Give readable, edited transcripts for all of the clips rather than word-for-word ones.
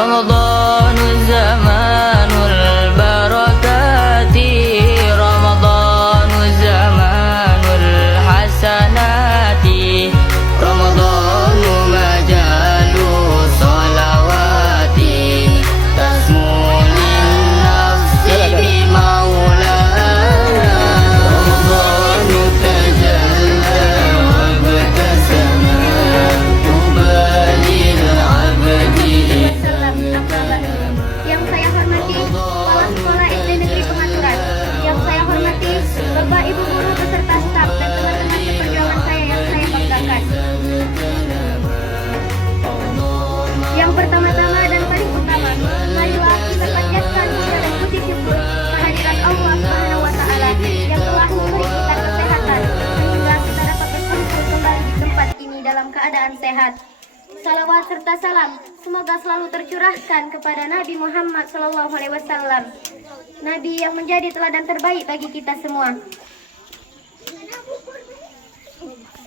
رمضان زمان البركات رمضان زمان الحسنات رمضان مجال الصلوات تسمو للنفس بمولاها رمضان تجلى وابتسم طوبى للعبد Yang saya hormati Kepala Sekolah SD Negeri Pengaturan, yang saya hormati Bapak Ibu guru beserta staf dan teman-teman seperjuangan saya yang saya banggakan. Yang pertama-tama dan paling utama, marilah kita panjatkan puja dan puji syukur kehadiran Allah Subhanahu wa Ta'ala yang telah memberi kita kesehatan sehingga kita dapat berkumpul kembali di tempat ini dalam keadaan sehat. Salawat serta salam semoga selalu tercurahkan kepada Nabi Muhammad SAW, Nabi yang menjadi teladan terbaik bagi kita semua.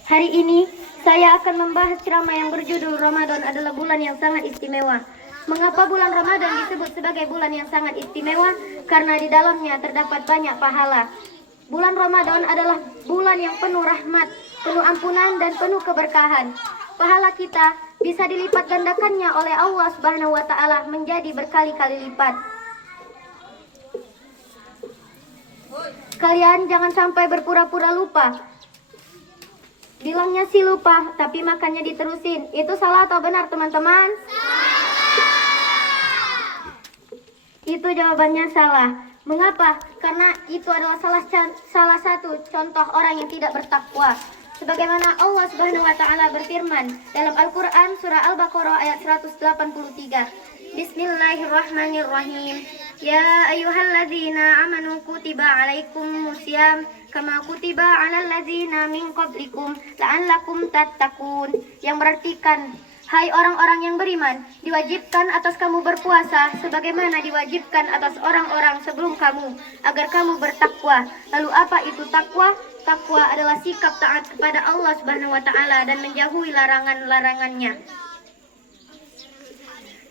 Hari ini saya akan membahas ceramah yang berjudul Ramadan adalah bulan yang sangat istimewa. Mengapa bulan Ramadan disebut sebagai bulan yang sangat istimewa? Karena di dalamnya terdapat banyak pahala. Bulan Ramadan adalah bulan yang penuh rahmat, penuh ampunan dan penuh keberkahan. Pahala kita bisa dilipat gandakannya oleh Allah Subhanahu wa Ta'ala menjadi berkali-kali lipat. Kalian jangan sampai berpura-pura lupa. Bilangnya sih lupa, tapi makannya diterusin. Itu salah atau benar, teman-teman? Itu jawabannya salah. Mengapa? Karena itu adalah salah satu contoh orang yang tidak bertakwa. Sebagaimana Allah Subhanahu wa Ta'ala berfirman dalam Al-Quran surah Al-Baqarah ayat 183. Bismillahirrahmanirrahim. Ya ayyuhalladzina amanu kutiba alaikumusiyam kama kutiba alal ladzina min qablikum la'allakum tattaqun. Yang berartikan, hai orang-orang yang beriman, diwajibkan atas kamu berpuasa sebagaimana diwajibkan atas orang-orang sebelum kamu agar kamu bertakwa. Lalu apa itu takwa? Takwa adalah sikap taat kepada Allah Subhanahu wa Ta'ala dan menjauhi larangan-larangannya.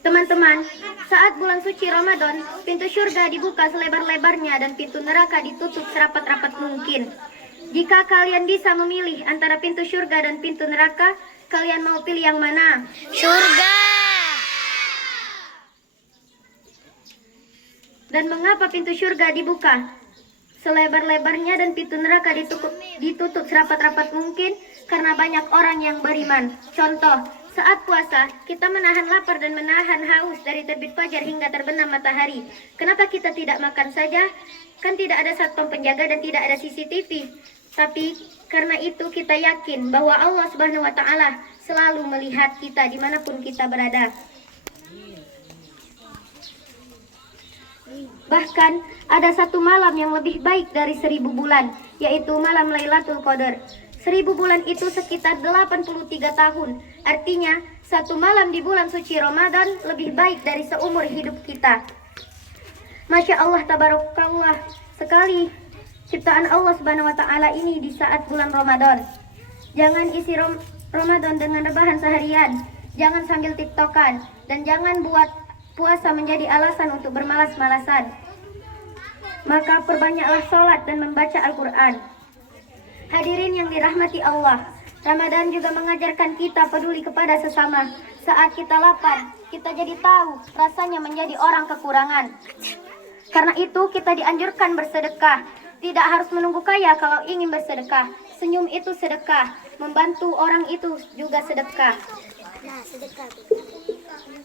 Teman-teman, saat bulan suci Ramadan, pintu surga dibuka selebar-lebarnya dan pintu neraka ditutup serapat-rapat mungkin. Jika kalian bisa memilih antara pintu surga dan pintu neraka, kalian mau pilih yang mana? Surga. Dan mengapa pintu surga dibuka selebar-lebarnya dan pintu neraka ditutup serapat-rapat mungkin? Karena banyak orang yang beriman. Contoh, saat puasa kita menahan lapar dan menahan haus dari terbit fajar hingga terbenam matahari. Kenapa kita tidak makan saja? Kan tidak ada satpam penjaga dan tidak ada CCTV. Tapi karena itu kita yakin bahwa Allah Subhanahu wa Ta'ala selalu melihat kita dimanapun kita berada. Bahkan ada satu malam yang lebih baik dari 1000 bulan, yaitu malam Lailatul Qadar. 1000 bulan itu sekitar 83 tahun. Artinya satu malam di bulan suci Ramadan lebih baik dari seumur hidup kita. Masya Allah, tabarakallah sekali ciptaan Allah Subhanahu wa Ta'ala ini di saat bulan Ramadan. Jangan isi Ramadan dengan rebahan seharian, jangan sambil tiktokan, dan jangan buat puasa menjadi alasan untuk bermalas-malasan. Maka perbanyaklah sholat dan membaca Al-Quran. Hadirin yang dirahmati Allah, Ramadan juga mengajarkan kita peduli kepada sesama. Saat kita lapar, kita jadi tahu rasanya menjadi orang kekurangan. Karena itu kita dianjurkan bersedekah. Tidak harus menunggu kaya kalau ingin bersedekah. Senyum itu sedekah, membantu orang itu juga sedekah.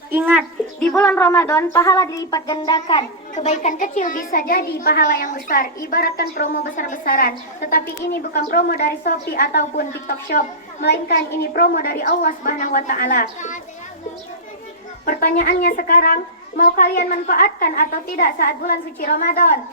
Ingat, di bulan Ramadan pahala dilipat gandakan. Kebaikan kecil bisa jadi pahala yang besar. Ibaratkan promo besar-besaran. Tetapi ini bukan promo dari Shopee ataupun TikTok Shop, melainkan ini promo dari Allah Subhanahu wa Ta'ala. Pertanyaannya sekarang, mau kalian manfaatkan atau tidak saat bulan suci Ramadan?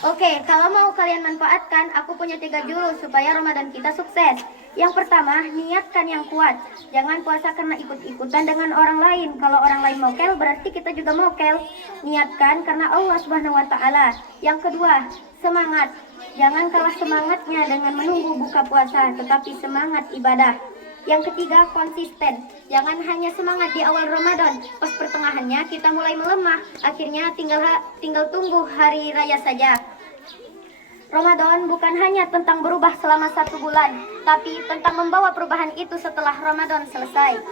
Oke, kalau mau kalian manfaatkan, aku punya 3 jurus supaya Ramadan kita sukses. Yang pertama, niatkan yang kuat. Jangan puasa karena ikut-ikutan dengan orang lain. Kalau orang lain mokel, berarti kita juga mokel. Niatkan karena Allah Subhanahu wa Ta'ala. Yang kedua, semangat. Jangan kalah semangatnya dengan menunggu buka puasa, tetapi semangat ibadah. Yang ketiga, konsisten. Jangan hanya semangat di awal Ramadan, pas pertengahannya kita mulai melemah, akhirnya tinggal tunggu hari raya saja. Ramadan bukan hanya tentang berubah selama 1 bulan, tapi tentang membawa perubahan itu setelah Ramadan selesai.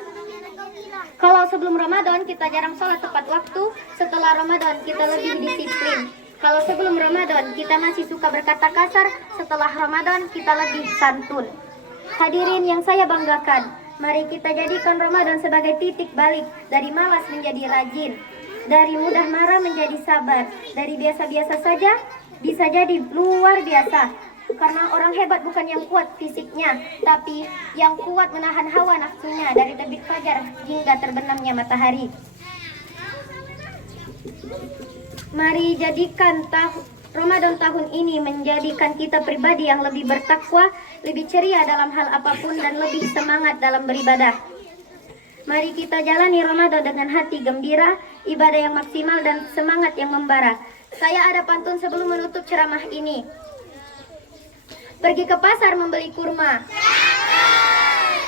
Kalau sebelum Ramadan kita jarang sholat tepat waktu, setelah Ramadan kita lebih disiplin. Kalau sebelum Ramadan kita masih suka berkata kasar, setelah Ramadan kita lebih santun. Hadirin yang saya banggakan, mari kita jadikan Ramadan sebagai titik balik dari malas menjadi rajin, dari mudah marah menjadi sabar, dari biasa-biasa saja bisa jadi luar biasa. Karena orang hebat bukan yang kuat fisiknya, tapi yang kuat menahan hawa nafsunya dari terbit fajar hingga terbenamnya matahari. Mari jadikan Ramadan tahun ini menjadikan kita pribadi yang lebih bertakwa, lebih ceria dalam hal apapun, dan lebih semangat dalam beribadah. Mari kita jalani Ramadan dengan hati gembira, ibadah yang maksimal, dan semangat yang membara. Saya ada pantun sebelum menutup ceramah ini. Pergi ke pasar membeli kurma.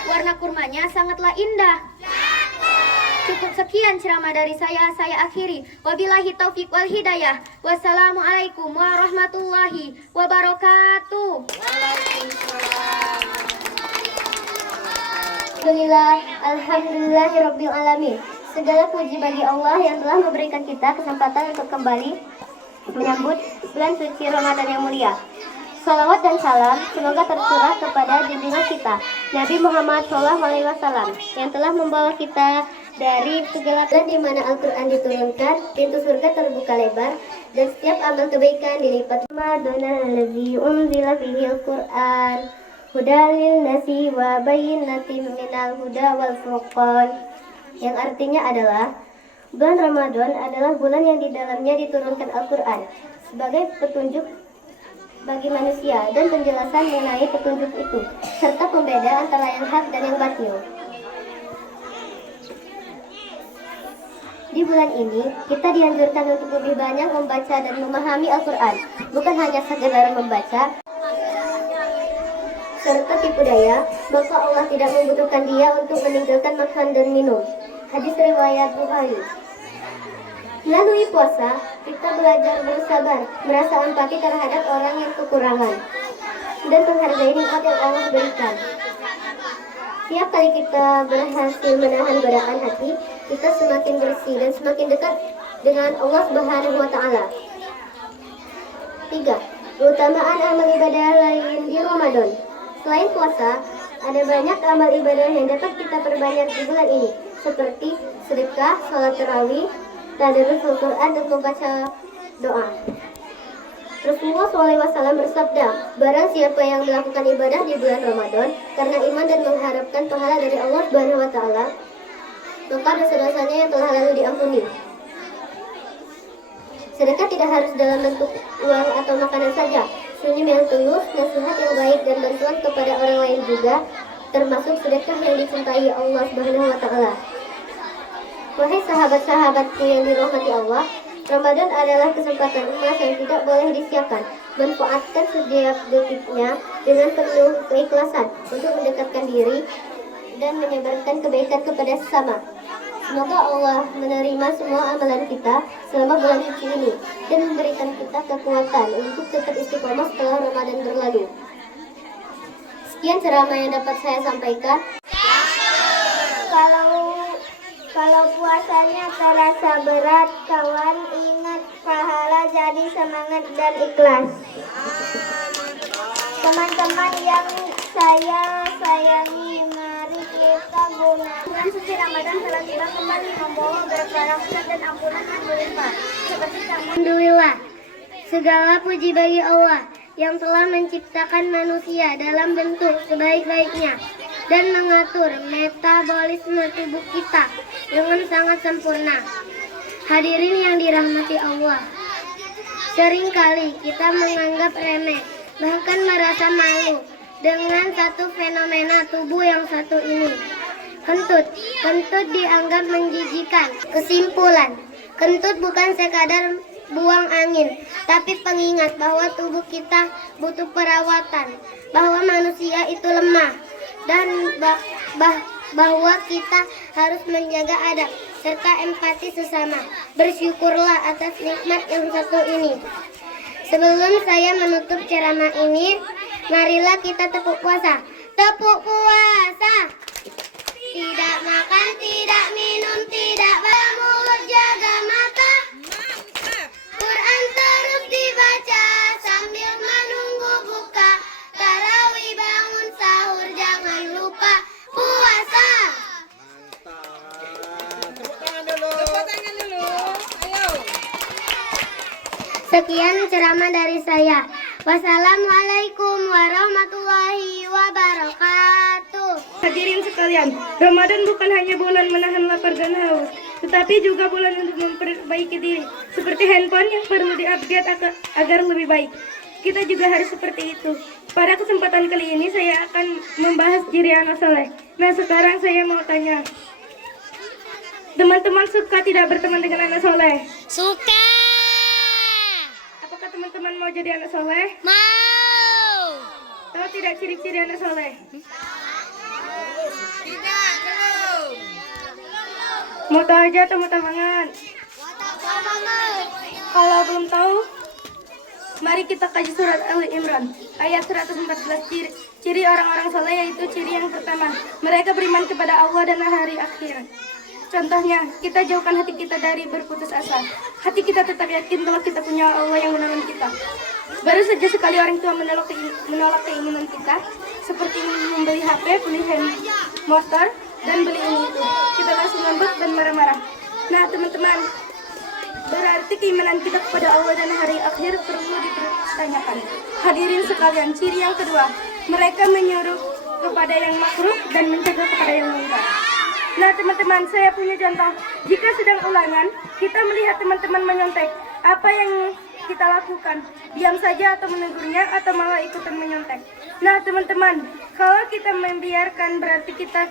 Warna kurmanya sangatlah indah. Cukup sekian ceramah dari saya akhiri. Wabillahi taufik wal hidayah. Wassalamualaikum warahmatullahi wabarakatuh. Alhamdulillahirabbil alamin. Segala puji bagi Allah yang telah memberikan kita kesempatan untuk kembali menyambut bulan suci Ramadan yang mulia. Salawat dan salam semoga tercurah kepada junjungan kita Nabi Muhammad SAW yang telah membawa kita dari segala bulan di mana Al-Quran diturunkan, pintu surga terbuka lebar, dan setiap amal kebaikan dilipat. Ramadana allazi unzila fihi al-Quran hudal lin-nasi wa bayyinatin minal huda wal furqan, yang artinya adalah bulan Ramadan adalah bulan yang di dalamnya diturunkan Al-Quran sebagai petunjuk bagi manusia dan penjelasan mengenai petunjuk itu, serta pembeda antara yang hak dan yang batil. Di bulan ini, kita dianjurkan untuk lebih banyak membaca dan memahami Al-Quran, bukan hanya sekedar membaca serta tipu daya, maka Allah tidak membutuhkan dia untuk meninggalkan makan dan minum. Hadis riwayat Bukhari. Melalui puasa, kita belajar bersabar, merasa empati terhadap orang yang kekurangan, dan menghargai nikmat yang Allah berikan. Setiap kali kita berhasil menahan godaan hati, kita semakin bersih dan semakin dekat dengan Allah Subhanahu wa Ta'ala. 3. Keutamaan amal ibadah lain di Ramadan. Selain puasa, ada banyak amal ibadah yang dapat kita perbanyak di bulan ini, seperti sedekah, salat tarawih, tadarus Al-Quran, dan membaca doa. Rasulullah SAW bersabda, barang siapa yang melakukan ibadah di bulan Ramadan karena iman dan mengharapkan pahala dari Allah Subhanahu wa Ta'ala, maka dosa-dosanya yang telah lalu diampuni. Sedekah tidak harus dalam bentuk uang atau makanan saja. Senyum yang tulus, nasihat yang baik, dan bantuan kepada orang lain juga termasuk sedekah yang dicintai Allah Subhanahu wa Ta'ala. Wahai sahabat-sahabatku yang dirahmati Allah, Ramadan adalah kesempatan emas yang tidak boleh disiapkan. Manfaatkan setiap detiknya dengan penuh keikhlasan untuk mendekatkan diri dan menyebarkan kebaikan kepada sesama. Semoga Allah menerima semua amalan kita selama bulan suci ini dan memberikan kita kekuatan untuk tetap istiqomah setelah Ramadan berlalu. Sekian ceramah yang dapat saya sampaikan. Kalau puasanya terasa berat, kawan, ingat pahala jadi semangat dan ikhlas. Teman-teman yang saya sayangi, mari kita gunakan bulan suci Ramadan telah tiba kembali membawa berkah rahmat dan ampunan yang melimpah. Alhamdulillah, segala puji bagi Allah yang telah menciptakan manusia dalam bentuk sebaik-baiknya dan mengatur metabolisme tubuh kita dengan sangat sempurna. Hadirin yang dirahmati Allah, seringkali kita menganggap remeh, bahkan merasa malu dengan satu fenomena tubuh yang satu ini. Kentut dianggap menjijikan. Kesimpulan, kentut bukan sekadar buang angin, tapi pengingat bahwa tubuh kita butuh perawatan, bahwa manusia itu lemah, dan bahwa kita harus menjaga adab serta empati sesama. Bersyukurlah atas nikmat yang satu ini. Sebelum saya menutup ceramah ini, marilah kita tepuk puasa. Tepuk puasa. Tidak makan, tidak minum, tidak bermulut, jaga mata. Quran terus dibaca sambil menunggu buka. Tarawih bangun sahur, jangan lupa puasa. Tepuk tangan dulu. Ayo. Sekian ceramah dari saya. Wassalamualaikum warahmatullahi wabarakatuh. Hadirin sekalian, Ramadan bukan hanya bulan menahan lapar dan haus, tetapi juga bulan untuk memperbaiki diri. Seperti handphone yang perlu diupdate agar lebih baik. Kita juga harus seperti itu. Pada kesempatan kali ini saya akan membahas ciri anak soleh. Nah, sekarang saya mau tanya, teman-teman suka tidak berteman dengan anak soleh? Suka. Apakah teman-teman mau jadi anak soleh? Mau. Tahu tidak ciri-ciri anak soleh? Tidak, belum. Mau tahu aja atau mau tahu banget? Kalau belum tahu, mari kita kaji surat Ali Imran ayat 114. Ciri orang-orang saleh yaitu ciri yang pertama, mereka beriman kepada Allah dan hari akhirat. Contohnya, kita jauhkan hati kita dari berputus asa. Hati kita tetap yakin kalau kita punya Allah yang menolong kita. Baru saja sekali orang tua menolak keinginan kita, seperti membeli HP, beli motor, dan beli ini itu. Kita langsung ngambek dan marah-marah. Nah, teman-teman, berarti keimanan kita kepada Allah dan hari akhir perlu dipertanyakan. Hadirin sekalian, ciri yang kedua, mereka menyuruh kepada yang makruh dan mencegah kepada yang mungkar. Nah, teman-teman, saya punya contoh. Jika sedang ulangan, kita melihat teman-teman menyontek, apa yang kita lakukan? Diam saja atau menegurnya atau malah ikutan menyontek? Nah, teman-teman, kalau kita membiarkan berarti kita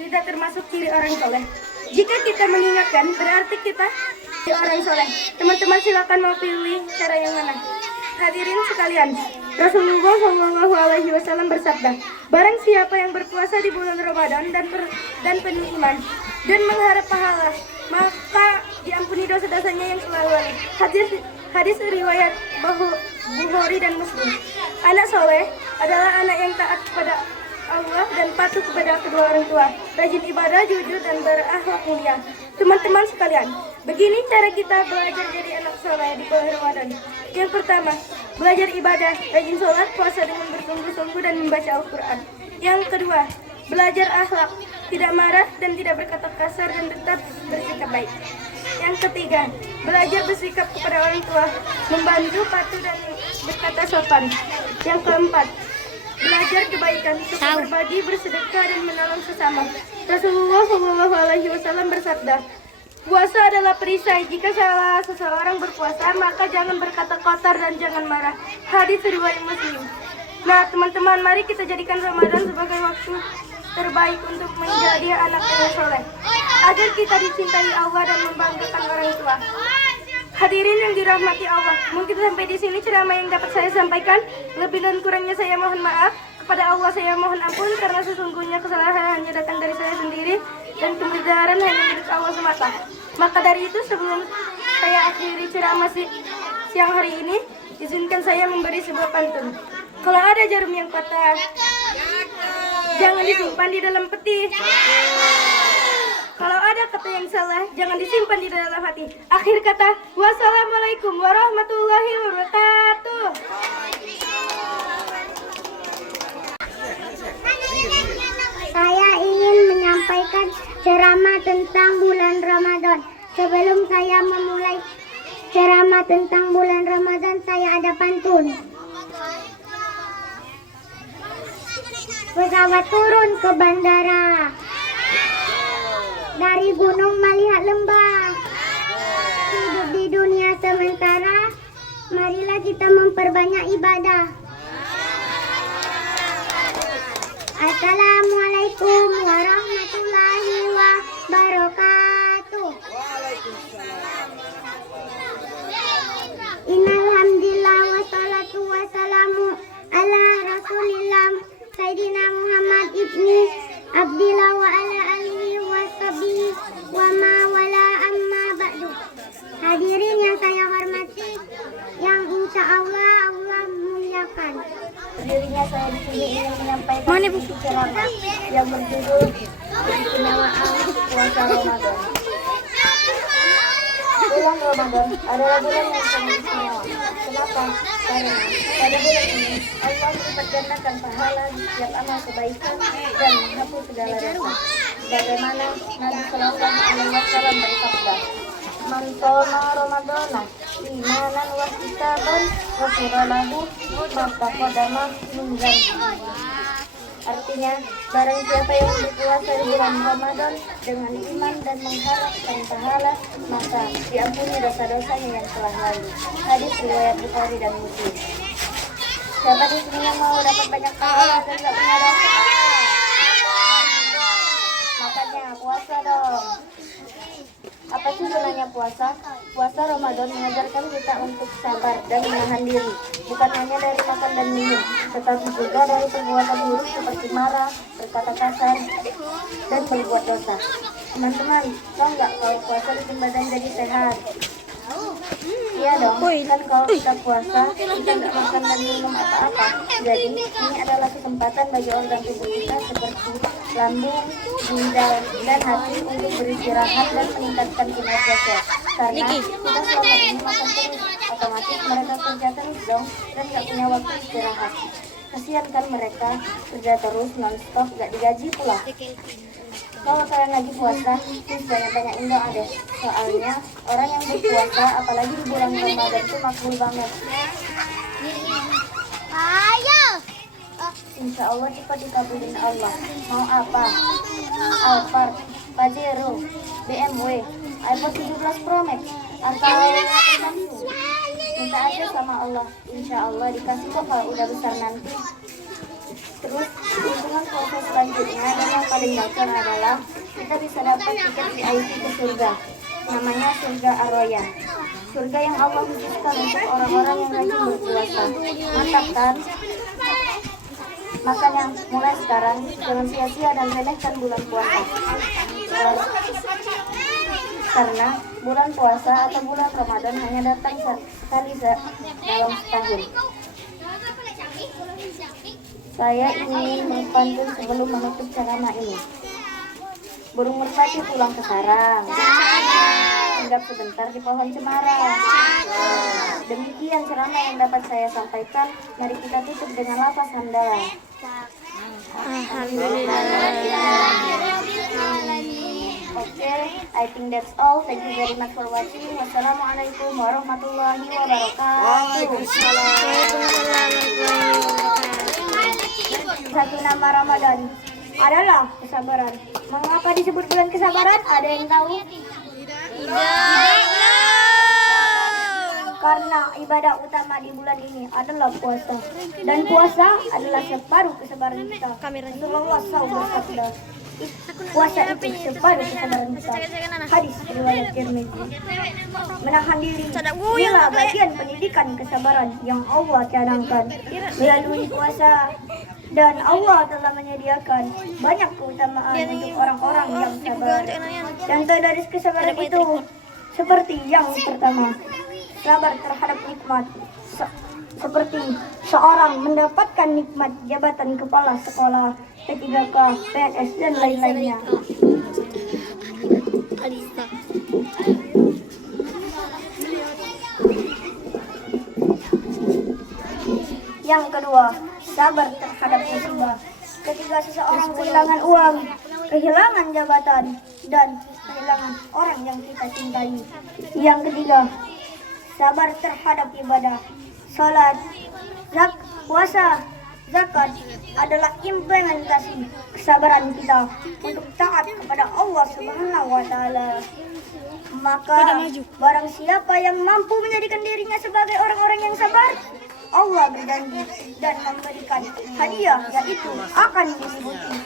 tidak termasuk ciri orang soleh. Jika kita mengingatkan, berarti kita orang soleh. Teman-teman silakan mau pilih cara yang mana. Hadirin sekalian, Rasulullah SAW bersabda, barang siapa yang berpuasa di bulan Ramadan dan penuh iman dan mengharap pahala, maka diampuni dosa-dosanya yang selalu. Hadis riwayat Bukhari dan Muslim. Anak soleh adalah anak yang taat kepada Allah dan patuh kepada kedua orang tua, rajin ibadah, jujur, dan berakhlak mulia. Teman-teman sekalian, begini cara kita belajar jadi anak soleh di bulan Ramadan. Yang pertama, belajar ibadah, rajin sholat, puasa dengan bersungguh-sungguh dan membaca Al-Quran. Yang kedua, belajar akhlak, tidak marah dan tidak berkata kasar dan tetap bersikap baik. Yang ketiga, belajar bersikap kepada orang tua, membantu, patuh, dan berkata sopan. Yang keempat, belajar kebaikan, suka berbagi, bersedekah, dan menolong sesama. Rasulullah SAW bersabda, puasa adalah perisai. Jika salah seseorang berpuasa, maka jangan berkata kotor dan jangan marah. Hadis riwayat Muslim. Nah, teman-teman, mari kita jadikan Ramadan sebagai waktu terbaik untuk menjadi anak yang soleh, agar kita dicintai Allah dan membanggakan orang tua. Hadirin yang dirahmati Allah, mungkin sampai di sini ceramah yang dapat saya sampaikan. Lebih dan kurangnya saya mohon maaf. Kepada Allah saya mohon ampun, karena sesungguhnya kesalahan hanya datang dari saya sendiri dan kebenaran hanya milik Allah semata. Maka dari itu, sebelum saya akhiri ceramah siang hari ini, izinkan saya memberi sebuah pantun. Kalau ada jarum yang patah, jangan disimpan di dalam peti. Kalau ada kata yang salah, jangan disimpan di dalam hati. Akhir kata, wassalamualaikum warahmatullahi wabarakatuh. Saya ingin menyampaikan ceramah tentang bulan Ramadan. Sebelum saya memulai ceramah tentang bulan Ramadan, saya ada pantun. Pesawat turun ke bandara, dari gunung melihat lembah. Hidup di dunia sementara, marilah kita memperbanyak ibadah. Assalamualaikum warahmatullahi wabarakatuh. Innalhamdulillah wassalatu wassalamu ala rasulillah Sayyidina Muhammad ibni Sejujurnya saya di sini ingin menyampaikan ceramah yang berjudul Keistimewaan Puasa Ramadan. Bulan Ramadan adalah bulan yang sangat istimewa. Kenapa? Karena pada bulan ini Allah melipat gandakan pahala di setiap amal kebaikan dan menghapus segala dosa. Bagaimana Nabi Sallallahu Alaihi Wasallam bersabda, "Man shoma Ramadana imanan wa ihtisaban ghufira lahu ma taqaddama min dzambihi." Artinya, barang siapa yang berpuasa di bulan Ramadan dengan iman dan mengharapkan pahala, maka diampuni dosa-dosanya yang telah lalu. Hadis riwayat Bukhari dan Muslim. Siapa di sini yang mau dapat banyak pahala dan tidak punya dosa? Makanya puasa dong. Apa sih gunanya puasa? Puasa Ramadan mengajarkan kita untuk sabar dan menahan diri, bukan hanya dari makan dan minum, tetapi juga dari perbuatan buruk seperti marah, berkata kasar, dan berbuat dosa. Teman-teman, tahu nggak kalau puasa bikin badan jadi sehat? Iya dong, kan kalau kita puasa, kita nggak makan dan minum apa-apa. Jadi, ini adalah kesempatan bagi organ tubuh kita seperti lambung, ginjal, dan hati untuk beristirahat dan meningkatkan kinerja sel. Karena kita selama ini makan terus, otomatis mereka kerja terus dong, dan nggak punya waktu istirahat. Kasihan kan mereka, kerja terus non-stop, nggak digaji pula. Kalau kalian lagi puasa, please banyak-banyakin doa deh. Soalnya orang yang berpuasa, apalagi di bulan Ramadan itu makbul banget. Insya Allah cepat dikabulin Allah. Mau apa? Alphard, Pajero, BMW, iPhone 17 Pro Max, atau Samsung. Minta aja sama Allah. Insya Allah dikasih kok kalau udah besar nanti. Terus keuntungan puasa selanjutnya dan yang paling dasar adalah kita bisa dapat tiket VIP ke surga. Namanya surga Ar-Royan. Surga yang Allah khususkan untuk orang-orang yang rajin berpuasa. Mantap kan? Makanya mulai sekarang jangan sia-sia dan remehkan bulan puasa. Karena bulan puasa atau bulan Ramadan hanya datang sekali dalam setahun. Saya ingin berpantun sebelum menutup ceramah ini. Burung merpati pulang ke sarang, hinggap sebentar di pohon cemara. Demikian ceramah yang dapat saya sampaikan. Mari kita tutup dengan lafaz hamdalah. Okay, I think that's all. Thank you very much for watching. Wassalamualaikum warahmatullahi wabarakatuh. Satu nama Ramadan adalah kesabaran. Mengapa disebut bulan kesabaran? Ada yang tahu? Tidak. Karena ibadah utama di bulan ini adalah puasa. Dan puasa adalah separuh kesabaran kita. Rasulullah SAW bersabda, puasa itu separuh kesabaran kita. Hadis riwayat Tirmidzi. Menahan diri inilah bagian pendidikan kesabaran yang Allah canangkan melalui puasa. Dan Allah telah menyediakan banyak keutamaan untuk orang-orang yang sabar. Contoh dari kesabaran itu seperti yang pertama, sabar terhadap nikmat. Seperti seorang mendapatkan nikmat jabatan kepala sekolah, P3K, PNS, dan lain-lainnya. Yang kedua, sabar terhadap musibah. Ketika seseorang kehilangan uang, kehilangan jabatan, dan kehilangan orang yang kita cintai. Yang ketiga, sabar terhadap ibadah. Salat, puasa, zakat adalah implementasi kesabaran kita untuk taat kepada Allah Subhanahu wa Ta'ala. Maka barang siapa yang mampu menjadikan dirinya sebagai orang-orang yang sabar, Allah berjanji dan memberikan hadiah, yaitu akan diliputi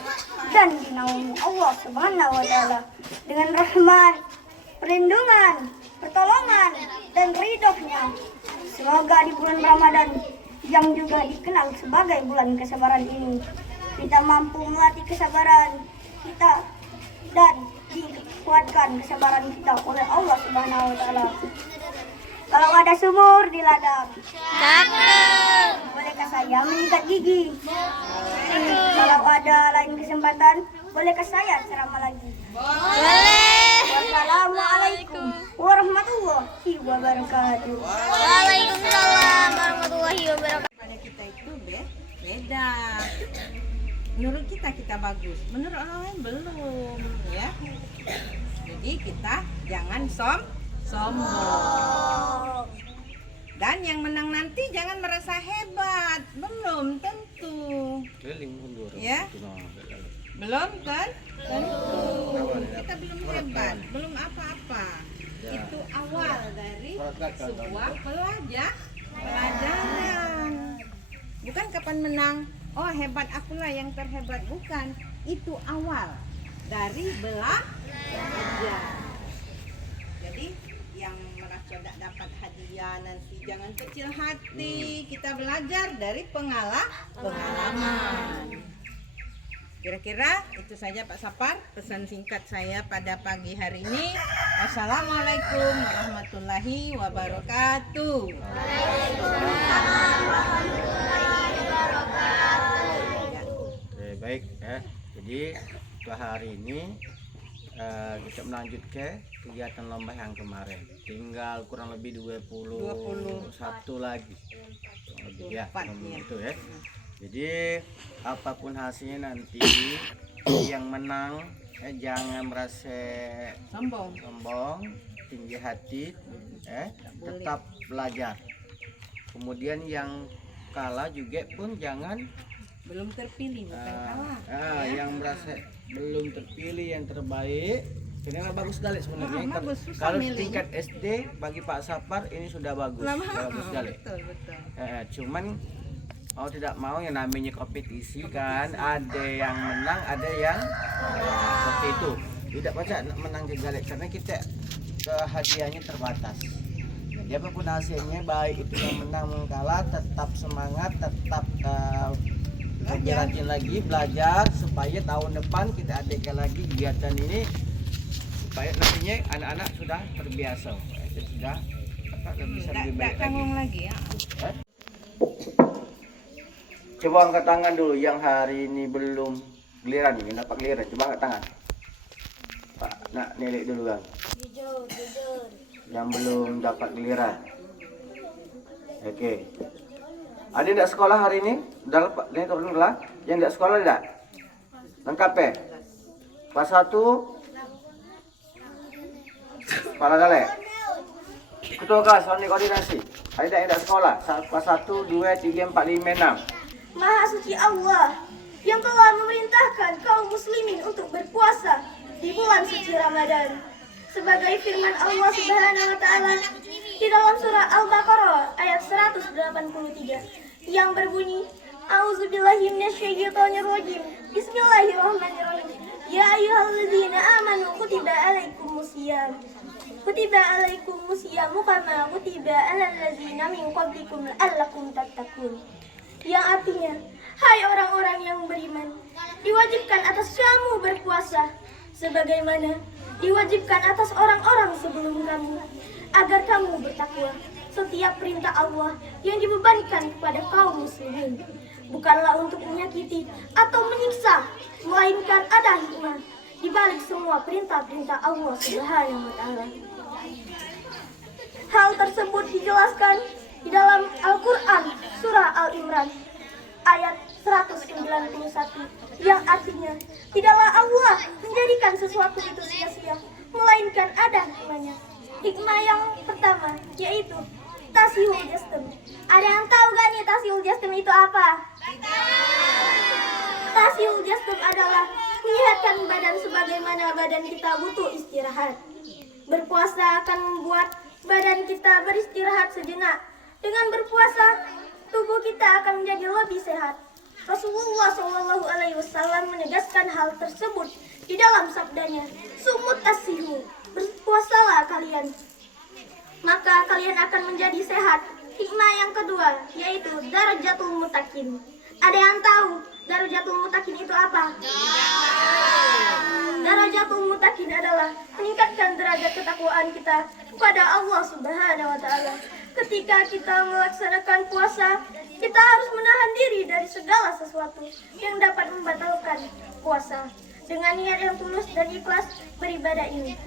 dan dinaungi Allah Subhanahu wa Ta'ala dengan rahmat, perlindungan, pertolongan, dan ridhonya. Semoga di bulan Ramadan yang juga dikenal sebagai bulan kesabaran ini, kita mampu melatih kesabaran kita dan dikuatkan kesabaran kita oleh Allah Subhanahu wa Ta'ala. Kalau ada sumur di ladang, bolehkah saya menyikat gigi. Kalau ada lain kesempatan, bolehkah saya ceramah lagi? Boleh. Wassalamualaikum warahmatullahi wabarakatuh. Waalaikumsalam warahmatullahi wabarakatuh. Pada kita itu beda. Menurut kita bagus, menurut orang lain belum, ya. Jadi kita jangan sombong. Dan yang menang nanti jangan merasa hebat, belum tentu. Ya, belum tentu. Kita belum hebat, belum apa-apa. Itu awal dari sebuah pelajaran. Bukan kapan menang, oh hebat akulah yang terhebat, bukan. Itu awal dari belajar. Jadi yang merasa tidak dapat hadiah nanti jangan kecil hati. Kita belajar dari pengalaman. Kira-kira itu saja Pak Sapar pesan singkat saya pada pagi hari ini. Wassalamualaikum warahmatullahi wabarakatuh. Oke, baik ya. Jadi untuk hari ini kita melanjutkan kegiatan lomba yang kemarin. Tinggal kurang lebih 21 lagi. Kurang lebih ya, 24 ya. itu ya. Jadi apapun hasilnya nanti yang menang jangan merasa Sombong. tinggi hati, tetap belajar. Kemudian yang kalah juga pun jangan Belum terpilih bukan kalah. yang merasa belum terpilih yang terbaik. Ini bagus sekali sebenarnya. Bagus, susah Kalau milih. tingkat SD bagi Pak Sapar ini sudah bagus, bagus sekali. Betul. Cuman mau tidak mau yang namanya kompetisi kan, ada yang menang, ada yang seperti itu. Tidak baca menang juga karena kita hadiahnya terbatas. Jadi apapun hasilnya, baik itu yang menang maupun kalah, tetap semangat, tetap lebih rajin lagi belajar supaya tahun depan kita adakan lagi kegiatan ini supaya nantinya anak-anak sudah terbiasa, sudah bisa lebih baik lagi. Tanggung lagi ya. Coba angkat tangan dulu yang hari ini belum giliran, ini dapat giliran. Coba angkat tangan. Pak, nak nilik dulu kan. Yang belum dapat giliran. Oke. Ada tidak sekolah hari ini? Udah lepas, ini turun dulu lah. Yang tidak sekolah tidak? Lengkap ya? Kelas 1 Kepala Dalek. Ketua kelas, soal koordinasi. Ada tidak sekolah? Kelas 1, 2, 3, 4, 5, 6. Maha suci Allah yang telah memerintahkan kaum muslimin untuk berpuasa di bulan suci Ramadan. Sebagai firman Allah Subhanahu wa taala di dalam surah Al-Baqarah ayat 183 yang berbunyi, A'udzubillahi minasyaitonirrajim. Bismillahirrahmanirrahim. Ya ayyuhalladzina amanu kutiba alaikumusiyam. Kutiba alaikumusiyam kama kutiba alal ladzina min qablikum la'allakum tattaqun. Yang artinya, hai orang-orang yang beriman, diwajibkan atas kamu berpuasa sebagaimana diwajibkan atas orang-orang sebelum kamu, agar kamu bertakwa. Setiap perintah Allah yang dibebankan kepada kaum muslimin bukanlah untuk menyakiti atau menyiksa, melainkan ada hikmah di balik semua perintah-perintah Allah Subhanahu wa taala. Hal tersebut dijelaskan di dalam Al-Quran surah Al-Imran ayat 191 yang artinya, tidaklah Allah menjadikan sesuatu itu sia-sia, melainkan ada hikmahnya. Hikmah yang pertama yaitu tasihul jastem. Ada yang tahu gak nih tasihul jastem itu apa? Tasihul jastem adalah menyehatkan badan sebagaimana badan kita butuh istirahat. Berpuasa akan membuat badan kita beristirahat sejenak. Dengan berpuasa, tubuh kita akan menjadi lebih sehat. Rasulullah SAW menegaskan hal tersebut di dalam sabdanya, "Sumut tasihu, berpuasalah kalian, maka kalian akan menjadi sehat." Hikmah yang kedua yaitu darajatul mutakin. Ada yang tahu darajatul mutakin itu apa? Darajatul mutakin adalah meningkatkan derajat ketakwaan kita kepada Allah Subhanahu wa taala. Ketika kita melaksanakan puasa, Kita harus menahan diri dari segala sesuatu yang dapat membatalkan puasa dengan niat yang tulus dan ikhlas beribadah ini.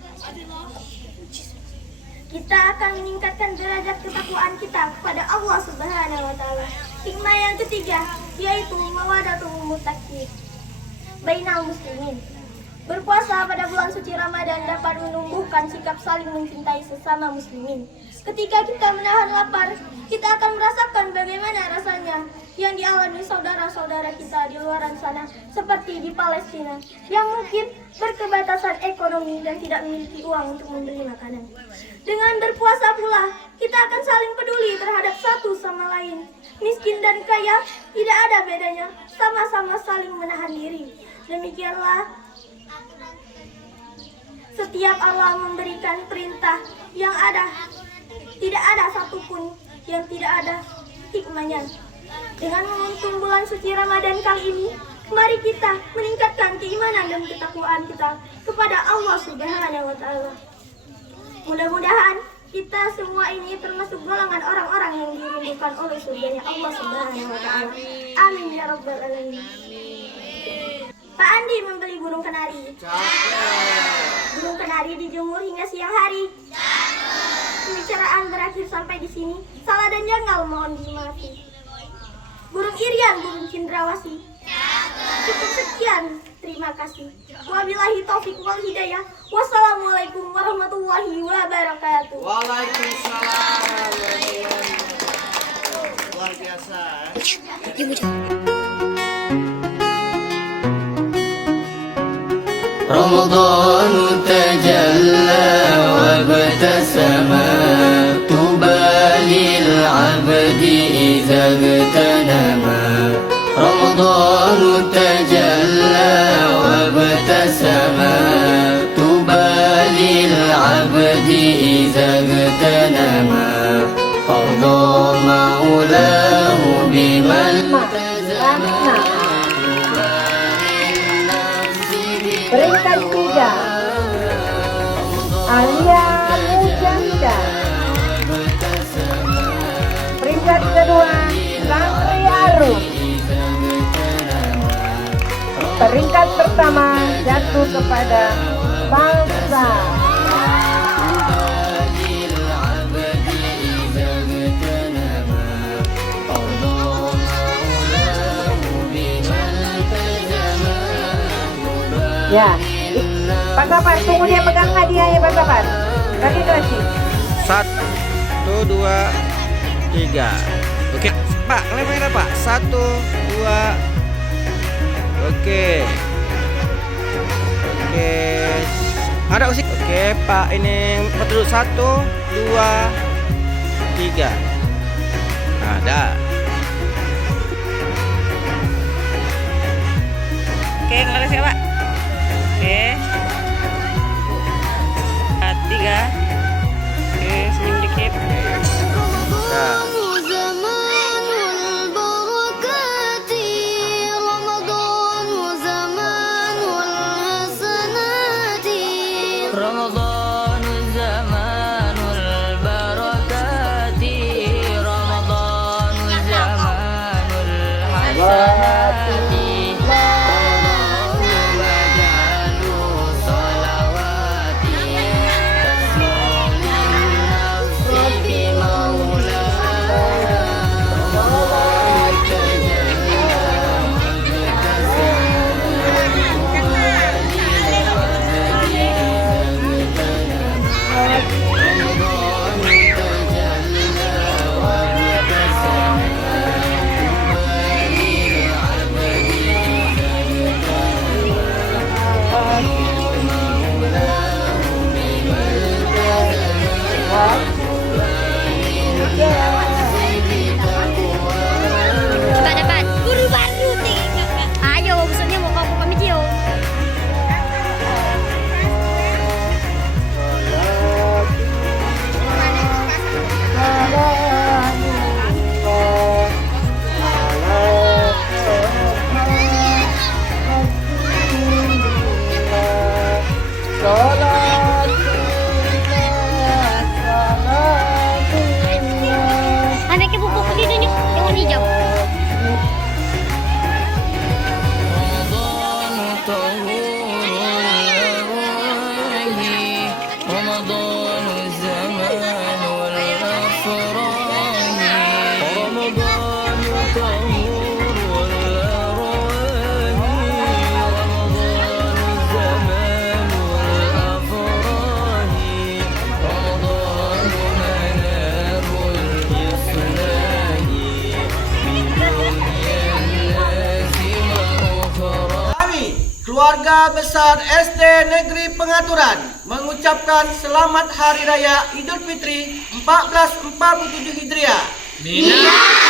Kita akan meningkatkan derajat ketakwaan kita kepada Allah Subhanahu wa taala. Hikmah yang ketiga yaitu mawadatul muttaqin bainal muslimin. Berpuasa pada bulan suci Ramadan dapat menumbuhkan sikap saling mencintai sesama muslimin. Ketika kita menahan lapar, kita akan merasakan bagaimana rasanya yang dialami saudara-saudara kita di luar sana, seperti di Palestina, yang mungkin berketerbatasan ekonomi dan tidak memiliki uang untuk membeli makanan. Dengan berpuasa pula, kita akan saling peduli terhadap satu sama lain. Miskin dan kaya tidak ada bedanya, sama-sama saling menahan diri. Demikianlah setiap Allah memberikan perintah yang ada, tidak ada satupun yang tidak ada hikmahnya. Dengan momentum bulan suci Ramadan kali ini, mari kita meningkatkan keimanan dan ketakwaan kita kepada Allah Subhanahu wa taala. Mudah-mudahan kita semua ini termasuk golongan orang-orang yang dirindukan oleh surganya Allah Subhanahu wa taala. Amin ya rabbal alamin. Pak Andi membeli burung kenari. Burung kenari dijemur hingga siang hari. Pembicaraan berakhir sampai di sini. Salah dan janggal mohon dimaafkan. Burung irian, burung cendrawasih. Cukup sekian, terima kasih. Wabillahi taufik wal hidayah. Wassalamualaikum warahmatullahi wabarakatuh. Waalaikumsalam. Luar biasa. رمضان تجلى وابتسم طوبى للعبد إذا اغتنم رمضان تجلى وابتسم طوبى للعبد إذا اغتنم قضى مولاه بما التزم Peringkat 3, Alia Mujahidah. Peringkat kedua, Santri Arus. Peringkat pertama jatuh kepada bangsa. Ya, Pak Sapar, tunggu dia pegang hadiahnya Pak Sapar. Kaki kasih. 1, 2, 3. Oke, Pak, lempar Pak. 1, 2. Oke. Oke. Ada usik. Oke, Pak, ini dulu 1, 2, 3. Ada. Oke, ngeles ya, Pak. Oke. 3. Oke, senyum dikit. Nah. رمضان زمان البركات رمضان زمان الحسنات keluarga besar SD Negeri Pengaturan mengucapkan selamat Hari Raya Idul Fitri 1447 Hijriah. Minal